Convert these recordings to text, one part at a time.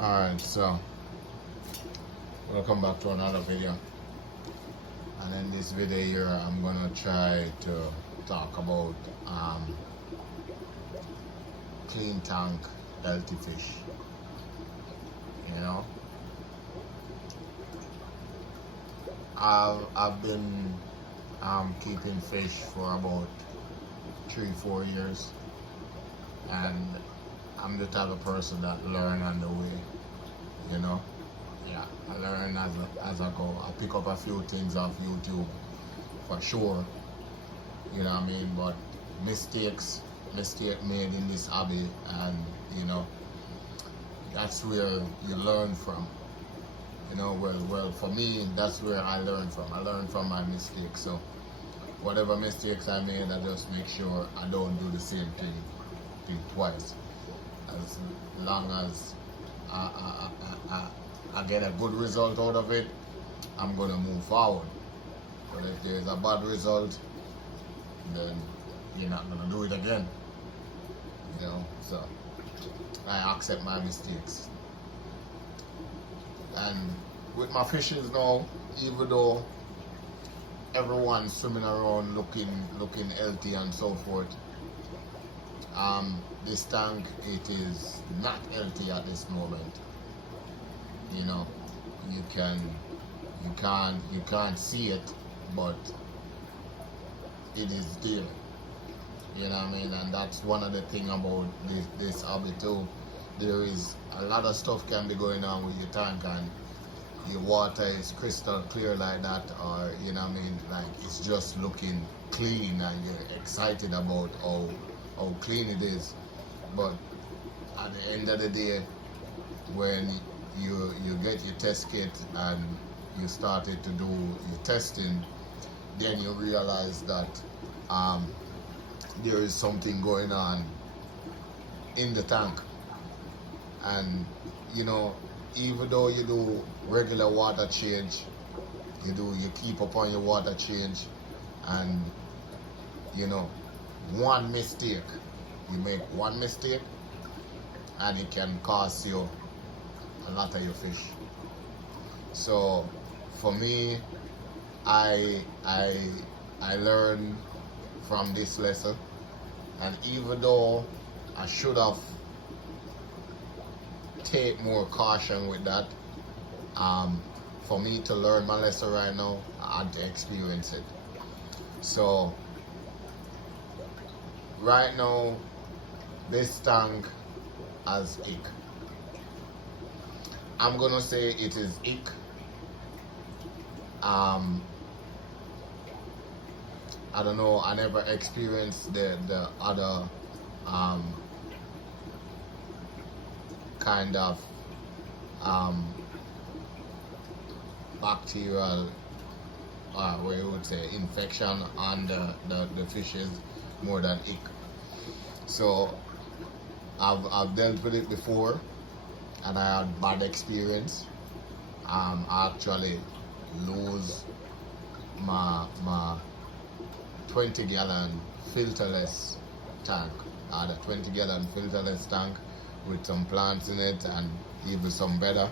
Alright, so welcome back to another video. And in this video here I'm gonna try to talk about clean tank healthy fish. You know, I've been keeping fish for about 3-4 years, and I'm the type of person that learn on the way. You know, yeah, I learn as I go. I pick up a few things off YouTube for sure. You know what I mean? But mistake made in this hobby, and you know, that's where you learn from. You know, well, for me, that's where I learn from. I learn from my mistakes. So whatever mistakes I made, I just make sure I don't do the same thing twice. As long as I get a good result out of it, I'm gonna move forward. But if there's a bad result, then you're not gonna do it again. You know, so I accept my mistakes. And with my fishes now, even though everyone's swimming around looking healthy and so forth, this tank, it is not healthy at this moment. You know, you can't see it, but it is there. You know what I mean? And that's one of the thing about this hobby too. There is a lot of stuff can be going on with your tank, and your water is crystal clear like that, or you know what I mean, like it's just looking clean and you're excited about how clean it is. But at the end of the day, when you get your test kit and you started to do your testing, then you realize that there is something going on in the tank. And you know, even though you do regular water change, you keep up on your water change, and you know, one mistake, you make one mistake and it can cost you a lot of your fish. So for me, I learned from this lesson, and even though I should have take more caution with that, for me to learn my lesson right now, I had to experience it. So right now, this tank has ick. I'm gonna say it is ick. I don't know, I never experienced the other kind of bacterial, what you would say, infection on the fishes more than ick. So I've dealt with it before, and I had bad experience. I actually lose my 20-gallon filterless tank. I had a 20-gallon filterless tank with some plants in it and even some better,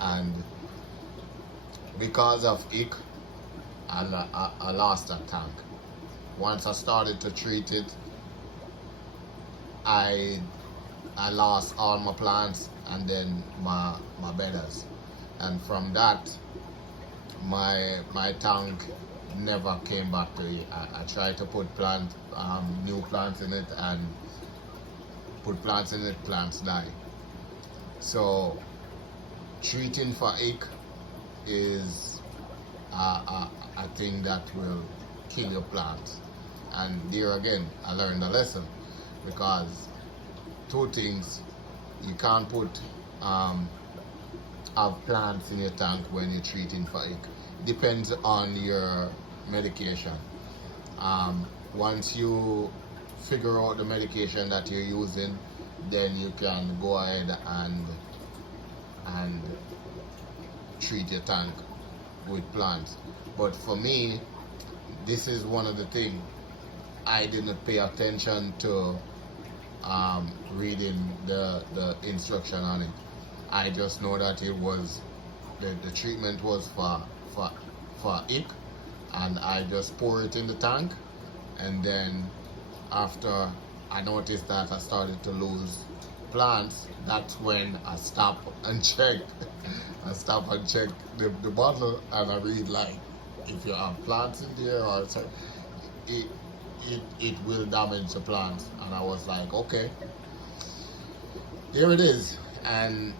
and because of ick, I lost that tank. Once I started to treat it, I lost all my plants and then my bedders, and from that my tank never came back to it. I tried to put new plants in it, and put plants in it, plants die. So treating for ick is a thing that will kill your plants. And there again, I learned a lesson, because two things: you can't put have plants in your tank when you're treating for ick. Depends on your medication. Once you figure out the medication that you're using, then you can go ahead and treat your tank with plants. But for me, this is one of the things I didn't pay attention to reading the instruction on it. I just know that it was the treatment was for ick, and I just pour it in the tank, and then after I noticed that I started to lose plants, that's when I stop and check. I stop and check the bottle, and I read like if you have plants in there or something, it will damage the plants. And I was like, okay, here it is. And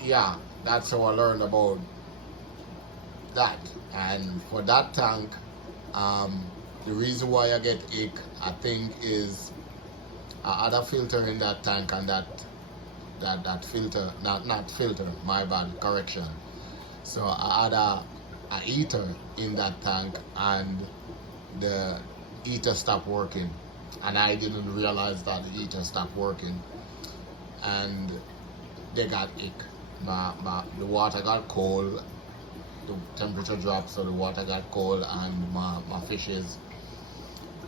yeah, that's how I learned about that. And for that tank, the reason why I get ick, I think, is I had a filter in that tank, and that filter, not filter, my bad, correction. So I had a heater in that tank, and the heater stopped working, and I didn't realize that the heater stopped working, and they got ick. The water got cold, the temperature dropped, so the water got cold, and my fishes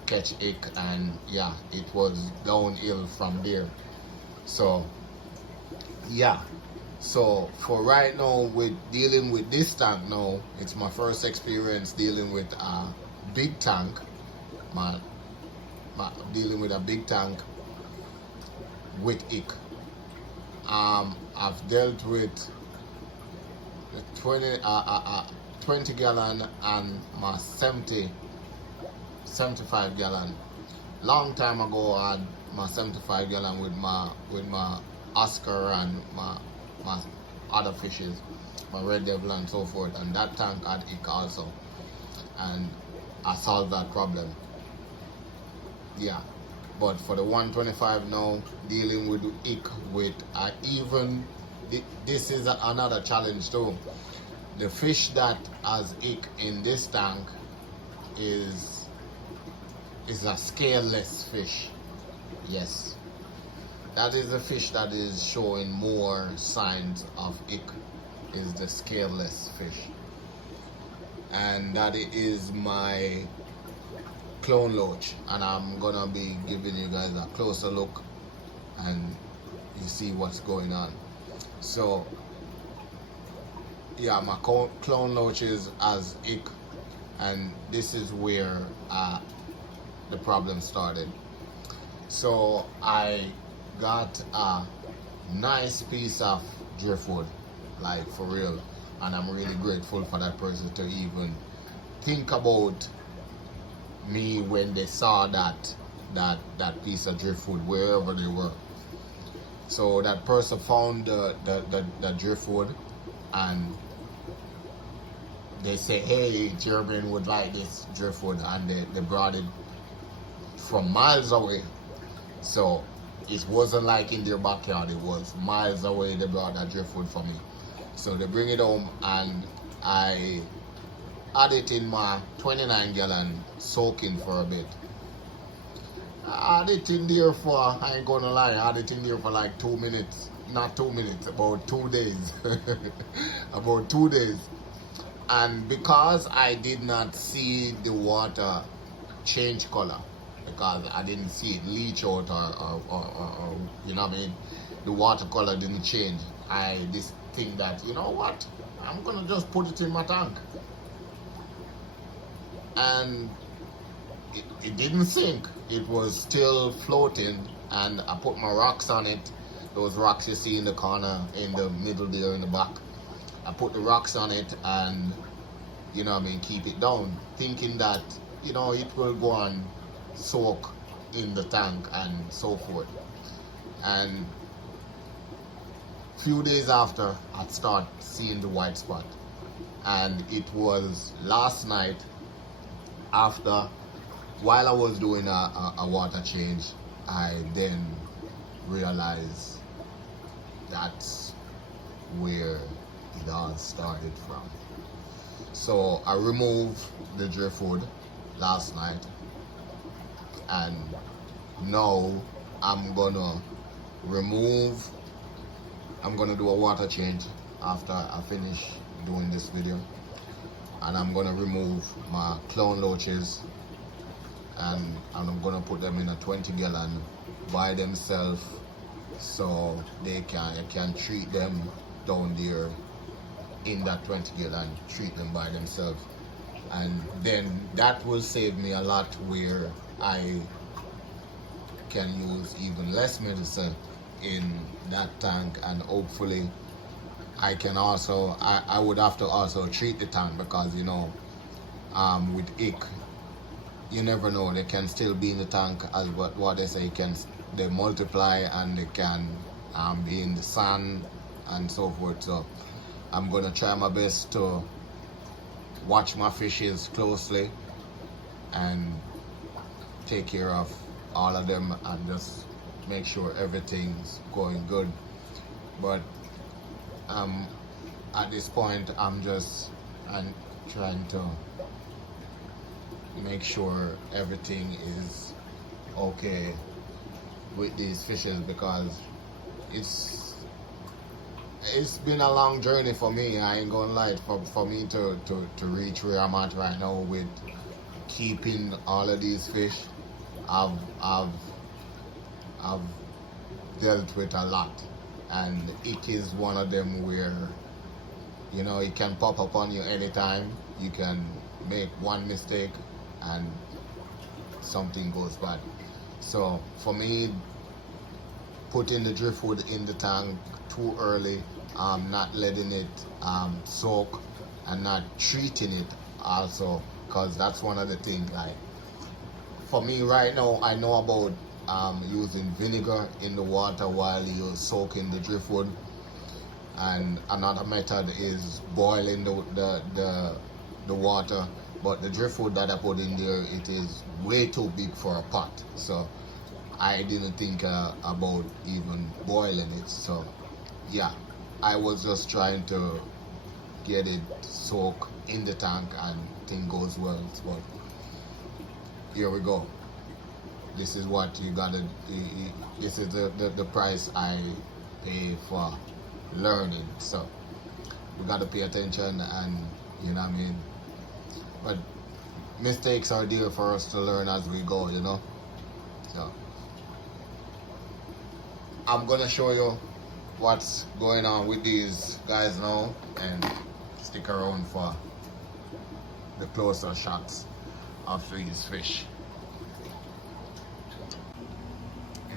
catch ick, and yeah, it was downhill from there. So yeah, so for right now, with dealing with this tank now, it's my first experience dealing with a big tank. My dealing with a big tank with ick. I've dealt with 20 gallon and my 75 gallon. Long time ago, I had my 75 gallon with my Oscar and my other fishes, my red devil and so forth, and that tank had ick also, and I solved that problem. Yeah, but for the 125 now, dealing with ick with this is another challenge too. The fish that has ick in this tank is a scaleless fish. Yes, that is the fish that is showing more signs of ick, is the scaleless fish, and that is my clone loach. And I'm gonna be giving you guys a closer look, and you see what's going on. So yeah, my clone loaches has ick, and this is where the problem started. So I got a nice piece of driftwood, like for real, and I'm really grateful for that person to even think about me when they saw that piece of driftwood wherever they were. So that person found the driftwood, and they say, hey, Jermaine would like this driftwood, and they brought it from miles away. So it wasn't like in their backyard, it was miles away. They brought that driftwood for me. So they bring it home, and I add it in my 29 gallon, soaking for a bit. I had it in there for, I ain't gonna lie, I had it in there for like 2 minutes. Not 2 minutes, about 2 days. About 2 days. And because I did not see the water change color, because I didn't see it leach out or you know what I mean, the water color didn't change, I just think that, you know what, I'm gonna just put it in my tank. And it didn't sink, it was still floating, and I put my rocks on it, those rocks you see in the corner, in the middle there in the back. I put the rocks on it, and you know what I mean, keep it down, thinking that, you know, it will go and soak in the tank and so forth. And few days after, I start seeing the white spot, and it was last night, after, while I was doing a water change, I then realized that's where it all started from. So I removed the driftwood last night, and now I'm gonna do a water change after I finish doing this video, and I'm gonna remove my clone loaches, and I'm gonna put them in a 20 gallon by themselves, so they can treat them down there in that 20 gallon, treat them by themselves. And then that will save me a lot, where I can use even less medicine in that tank, and hopefully I can also, I would have to also treat the tank, because with ick, you never know, they can still be in the tank, as what they say, they multiply, and they can be in the sun and so forth. So I'm gonna try my best to watch my fishes closely and take care of all of them, and just make sure everything's going good. But at this point, I'm trying to make sure everything is okay with these fishes, because it's been a long journey for me. I ain't gonna lie, for me to reach where I'm at right now with keeping all of these fish. I've dealt with a lot, and it is one of them where it can pop up on you anytime. You can make one mistake and something goes bad. So for me, putting the driftwood in the tank too early, not letting it soak, and not treating it also, because that's one of the things. Like, for me right now, I know about using vinegar in the water while you're soaking the driftwood, and another method is boiling the water. But the driftwood that I put in there, it is way too big for a pot, so I didn't think about even boiling it. So yeah, I was just trying to get it soaked in the tank, and thing goes well. But here we go. This is what you gotta, this is the price I pay for learning. So we gotta pay attention, and you know what I mean. But mistakes are there for us to learn as we go, So I'm gonna show you what's going on with these guys now, and stick around for the closer shots of these fish.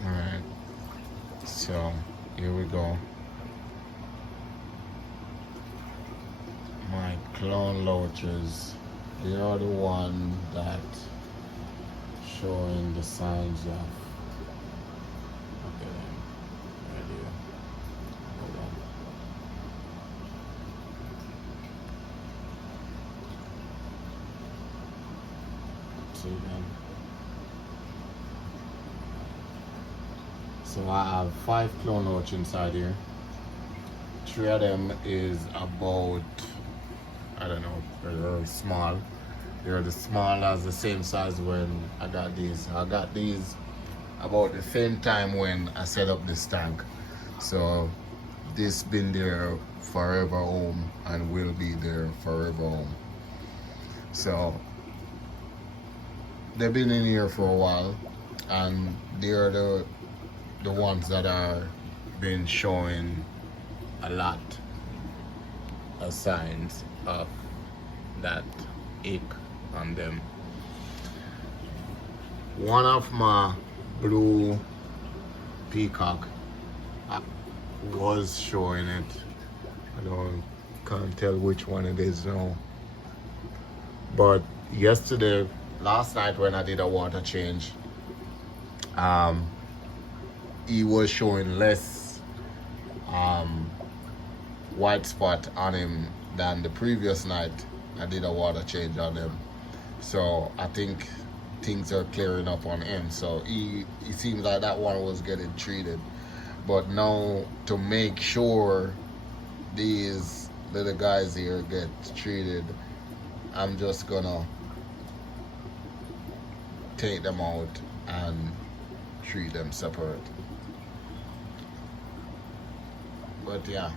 Alright, so here we go. My clown loaches, they are the one that showing the signs of, okay, right here. Hold on. See them. So I have 5 clown loach inside here. 3 of them is about, I don't know, they're small. They're the small as the same size when I got these. I got these about the same time when I set up this tank. So this been there forever home, and will be there forever home. So they've been in here for a while, and they're the ones that are been showing a lot of signs of that ick on them. One of my blue peacock was showing it. Can't tell which one it is now. But last night when I did a water change, he was showing less white spot on him than the previous night I did a water change on him. So I think things are clearing up on him. So he seems like that one was getting treated. But now, to make sure these little guys here get treated, I'm just gonna take them out and treat them separate. But yeah,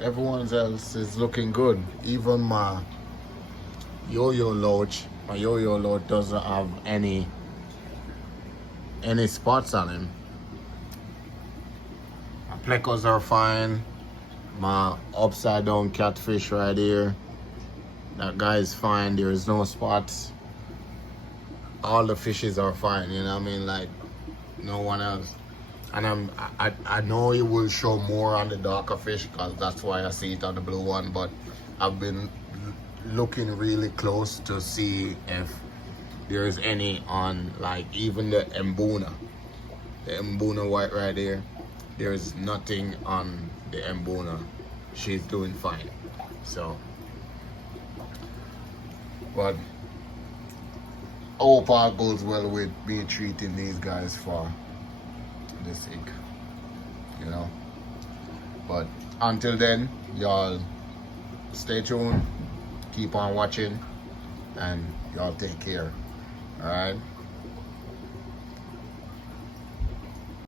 everyone else is looking good. Even my yo-yo loach doesn't have any spots on him. My plecos are fine. my upside down catfish right here. That guy is fine. There is no spots. All the fishes are fine, you know what I mean? Like no one else. And I know it will show more on the darker fish because that's why I see it on the blue one, but I've been looking really close to see if there is any on, like, even the Mbuna white right there. There's nothing on the Mbuna. She's doing fine. So, but I hope all goes well with me treating these guys for this sake, you know. But until then, y'all stay tuned, keep on watching, and y'all take care. All right.